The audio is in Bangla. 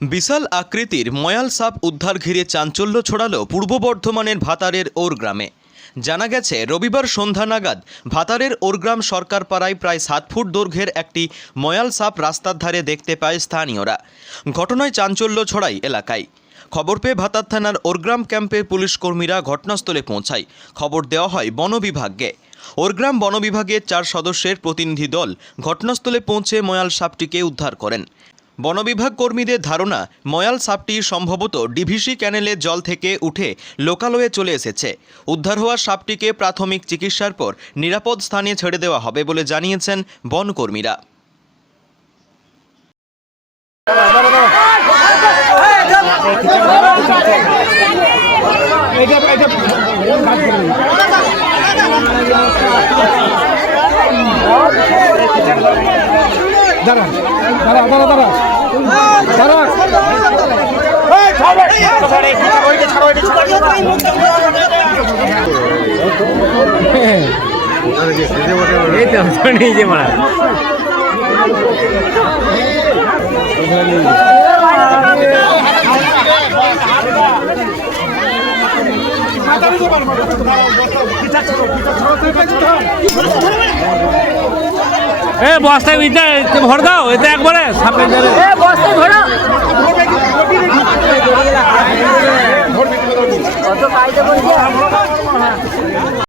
বিশাল আকৃতির ময়াল সাপ উদ্ধার ঘিরে চাঞ্চল্য ছড়ালো পূর্ব বর্ধমানের ভাতারের ওরগ্রামে। জানা গেছে, রবিবার সন্ধ্যা নাগাদ ভাতারের ওরগ্রাম সরকারপাড়ায় প্রায় 7 ফুট দৈর্ঘ্যের একটি ময়াল সাপ রাস্তার ধারে দেখতে পায় স্থানীয়রা। ঘটনায় চাঞ্চল্য ছড়ায় এলাকায়। খবর পেয়ে ভাতার থানার ওরগ্রাম ক্যাম্পের পুলিশ কর্মীরা ঘটনাস্থলে পৌঁছায়। খবর দেওয়া হয় বন বিভাগকে। ওরগ্রাম বন বিভাগের 4 সদস্যের প্রতিনিধি দল ঘটনাস্থলে পৌঁছে ময়াল সাপটিকে উদ্ধার করেন। বন বিভাগ কর্মীদের ধারণা, ময়াল সাপটি সম্ভবত ডিভিসি ক্যানেলের জল থেকে উঠে লোকালয়ে চলে এসেছে। উদ্ধার হওয়া সাপটিকে প্রাথমিক চিকিৎসার পর নিরাপদ স্থানে ছেড়ে দেওয়া হবে বলে জানিয়েছেন বন কর্মীরা। বস্তায় ভর দাও, এটা একবারে সাপে বস্তায় ভরো। কত কায়দা করছে।